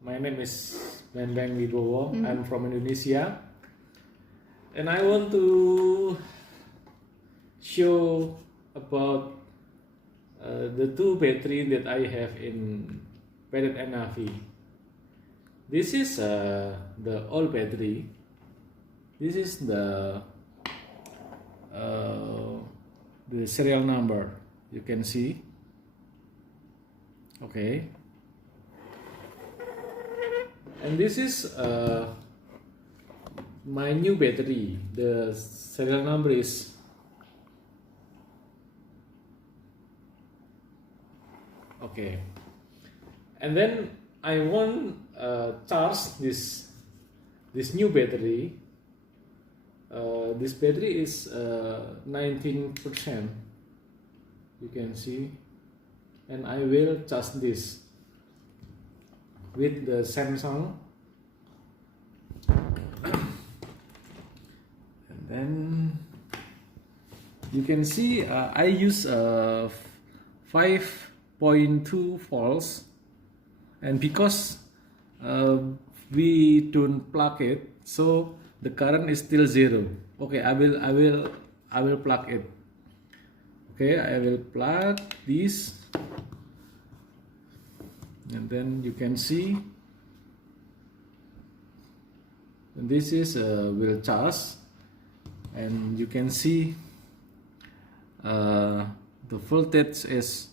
My name is Bambang Wibowo. I'm from Indonesia, and I want to show about the two battery that I have in Parrot Anafi. This is the old battery. This is the serial number. You can see. Okay. And this is my new battery. The serial number is okay. And then I want charge this new battery. This battery is 19%. You can see, and I will charge this with the Samsung, and then you can see I use 5.2 volts, and because we don't plug it, so the current is still zero. Okay, I will plug it. Okay, I will plug this. And then you can see, and this is will charge, and you can see the voltage is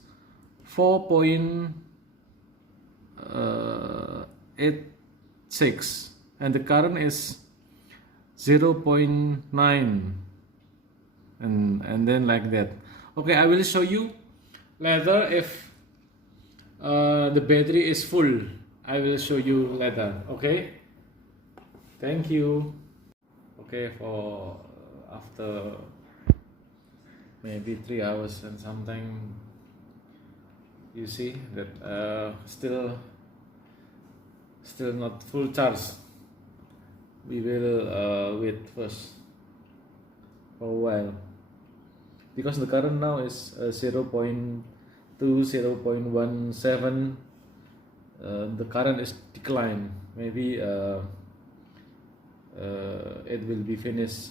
4.86, and the current is 0.9, and then like that. Okay, I will show you later if the battery is full. I will show you later. Okay, thank you. Okay, for after maybe 3 hours and something, you see that still not full charge. We will wait first for a while, because the current now is 0.2, 0.17. The current is declined. Maybe it will be finished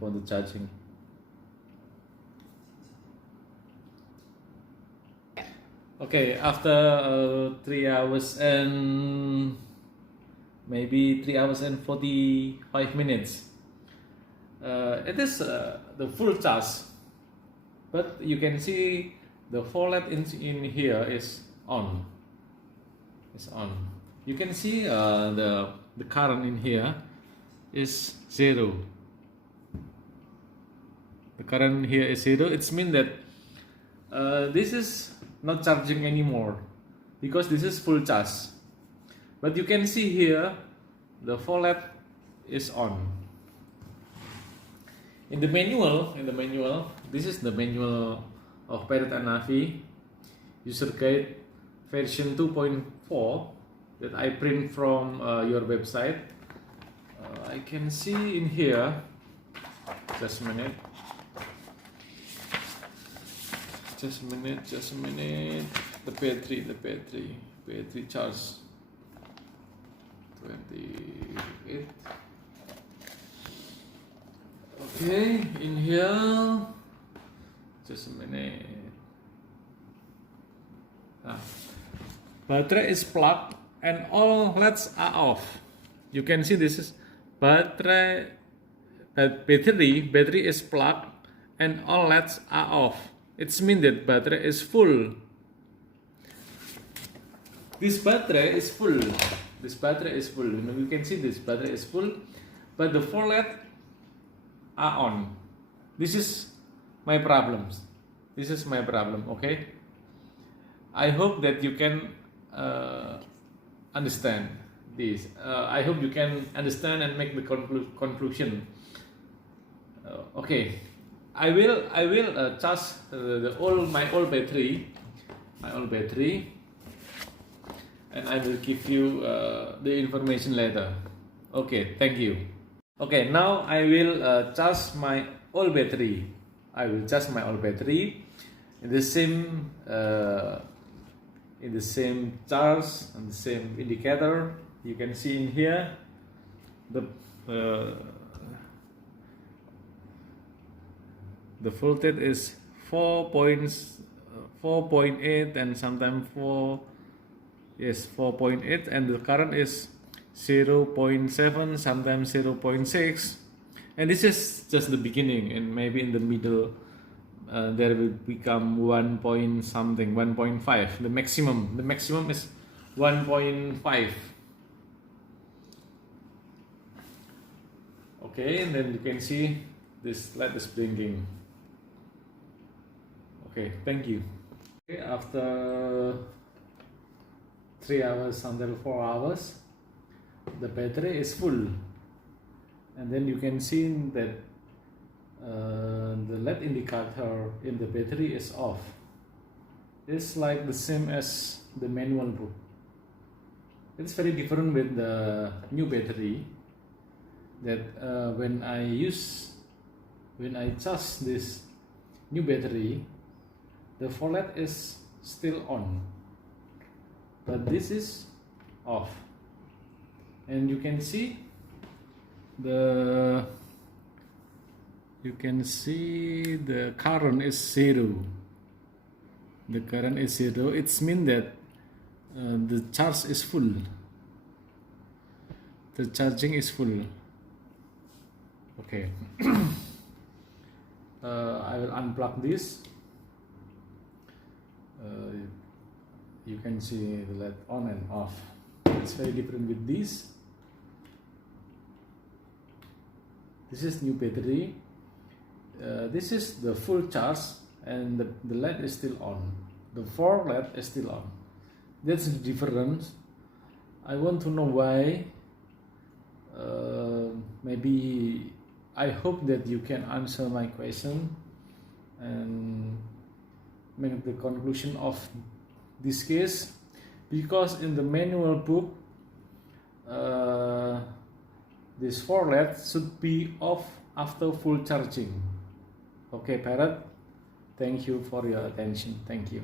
for the charging. Okay, after 3 hours and maybe 3 hours and 45 minutes, it is the full charge. But you can see the fallback in here is on. It's on. You can see the current in here is zero. The current here is zero. It means that this is not charging anymore, because this is full charge. But you can see here the fallback is on. In the manual, this is the manual of Parrot Anafi user guide version 2.4 that I print from your website. I can see in here, just a minute, the battery charge 28. Okay, in here, just a minute. Battery is plugged and all LEDs are off. You can see this is battery is plugged and all LEDs are off. It means that battery is full. This battery is full. This battery is full. You can see this battery is full, but the 4 LED are on. This is my problems. This is my problem. Okay, I hope that you can understand this. I hope you can understand and make the conclusion. Okay, I will charge my old battery, and I will give you the information later. Okay, thank you. Okay, now I will charge my old battery. I will charge my old battery in the same in the same charge and the same indicator. You can see in here the voltage is 4.8 and sometimes 4.8, and the current is 0.7, sometimes 0.6, and this is just the beginning, and maybe in the middle there will become 1 point something, 1.5. The maximum is 1.5. Okay, and then you can see this light is blinking. Okay, thank you. Okay, after 3 hours until 4 hours, the battery is full, and then you can see that the LED indicator in the battery is off. It's like the same as the manual book. It's very different with the new battery, that when I charge this new battery, the LED is still on, but this is off, and you can see the current is 0. The current is 0. It means that the charge is full. The charging is full. Okay. I will unplug this. You can see the LED on and off. It's very different with this. This is new battery. This is the full charge, and the LED is still on. The 4 LED is still on. That's the difference. I want to know why. Maybe I hope that you can answer my question and make the conclusion of this case, because in the manual book this 4 LED should be off after full charging. Okay, Parrot, thank you for your attention. Thank you.